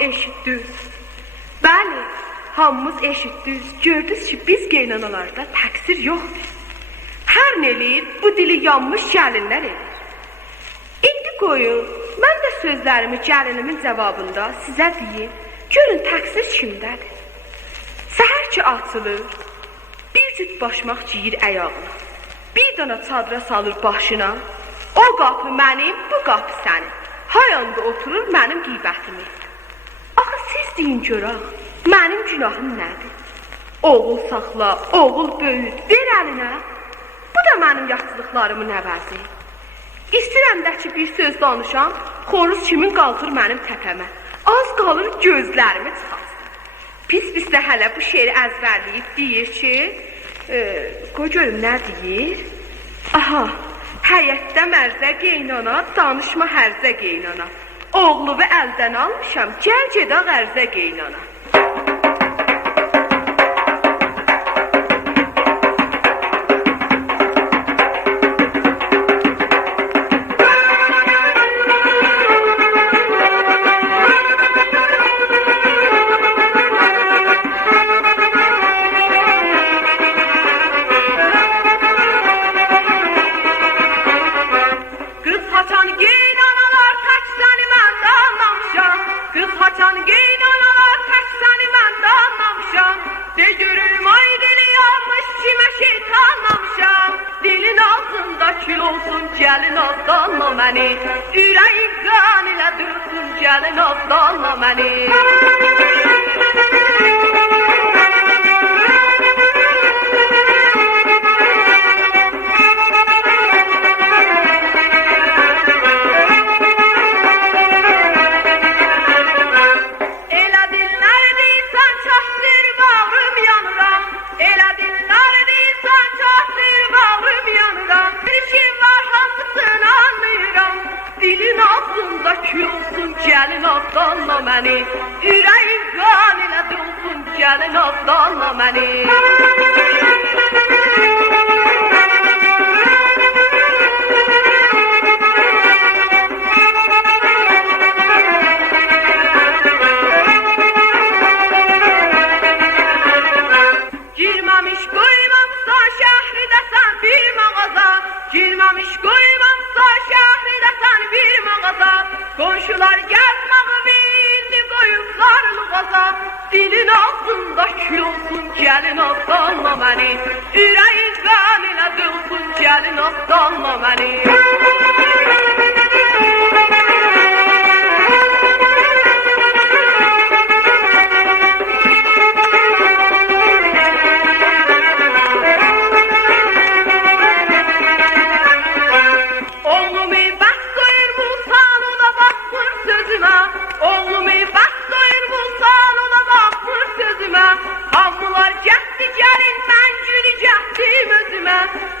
eşitdir. Bəli, hamımız eşitdir. Gördünüz ki, biz qaynanalarda təqsir yoxdur. Hər nə eləyir, bu dili yanmış gəlinlər edir. İndi qoyun, mən də sözlərimi gəlinimin cavabında sizə deyim. Görün, təqsir kimdədir? Səhər ki açılır, bir cüt başmaq giyir əyağına. Bir dana çadıra salır başına. O qapı mənim, bu qapı sənin. Hayanda oturur mənim qeybətimi. Axı siz deyin görək, mənim günahım nədir? Oğul saxla, oğul böyüt, ver əlinə. Bu da mənim yaxşılıqlarımın əvəzi. İstəyirəm də ki, bir söz danışam, xoruz kimin qalxır mənim təpəmə. Az qalır gözlərimi çıxarsın. Pis də hələ bu şeiri əzbərləyib deyir ki, qoy görüm nə deyir? Aha, həyətdə mərzə qaynana, danışma hərzə qaynana. Oğlumu əldən almışam, gəl gedaq ərzə qaynana. Gəlin azdanla məni, ürəyin qan ilə dursun, gəlin azdanla məni. Elə dillər deyirsən, çaşdır, bağrım yanıram. Elə dillər deyirsən, çaşdır, bağrım yanıram. Bir şey var, hamısını anlayıram. Dilin ağzında kül olsun, gəlin azdanla məni. Ürəyin qan ilə dolsun, gəlin azdanla məni. Girməmiş qoymamsa şəhridəsən bir mağaza. Girməmiş qoymamsa şəhridəsən bir mağaza. Qonşular gəzməğı indi qoyublar lüğaza. Dilin ağzında kül olsun, gəlin azdanla məni. Ürəyin qan ilə dolsun, gəlin azdanla məni.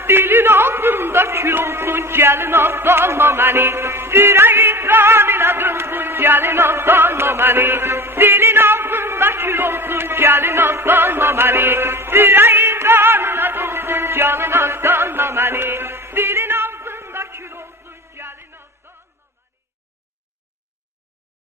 Dilin ağzında kül olsun, gəlin azdanla məni. Ürəyin qan ilə dolsun, gəlin azdanla məni. Dilin ağzında kül olsun, gəlin azdanla məni. Ürəyin qan ilə dolsun, gəlin azdanla məni.